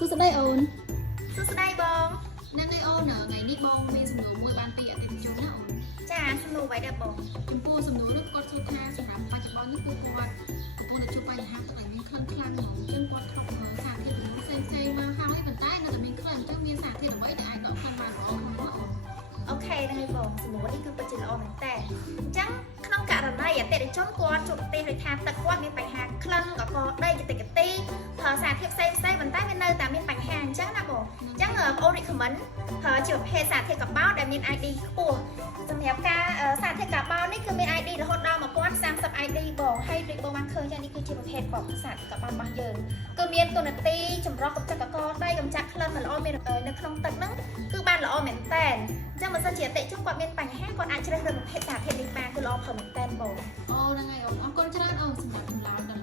Cô sẽ đây ổn. សួស្តីបង Nên đây ổn ở ngày ní bông vì sầm nổ môi ban tị ở tiền chung á ổn. ចាសំណួរໄວដែរបង Chúng cô sầm nổ nước con sâu tha sầm rắm ba chục bao nước cô quạt. Cô được chụp bài hát tại mình khăn khăn mỏng chân quạt khóc hở sạc thiết đúng xây mà khao ấy vận tải nên là mình khăn cho miên sạc thiết ở mấy để ai đó khăn bàn đó không ổn. អូខេហ្នឹងហើយបងសំណួរនេះគឺពិតជាល្អមែនតើអញ្ចឹងក្នុងករណីអតិថិជនគាត់ជួបប្រទេសឬថាទឹកគាត់មានបញ្ហាក្លិនក៏ក៏ដីចតិកទីប្រើសារធាតុផ្សេងៗប៉ុន្តែវានៅតែមានបញ្ហាអញ្ចឹងណាបងអញ្ចឹងបងអូន recommend ប្រើជាប្រភេទសារធាតុកាបូនដែលមាន ID ខ្ពស់សម្រាប់ការសារធាតុកាបូននេះគឺមាន ID រហូតដល់1030 ID បងហើយដូចបងបានឃើញចឹងនេះគឺជាប្រភេទរបស់សារធាតុកាបូនរបស់យើងគឺមានទូនាទីចម្រោះកម្ចាត់កកដីកម្ចាត់ក្លិនមិនល្អមាននៅក្នុងទឹកហ្នឹងគឺបានល្អមែនតើអញ្ចឹងបើសិនជាអតិជនគាត់មានបញ្ហាគាត់អាចជ្រើសរើសប្រភេទសារធាតុនេះបានគឺល្អព្រមមែនតើបង Ô, đang ngày ổn. Ông con chân ổn sầm rắm làm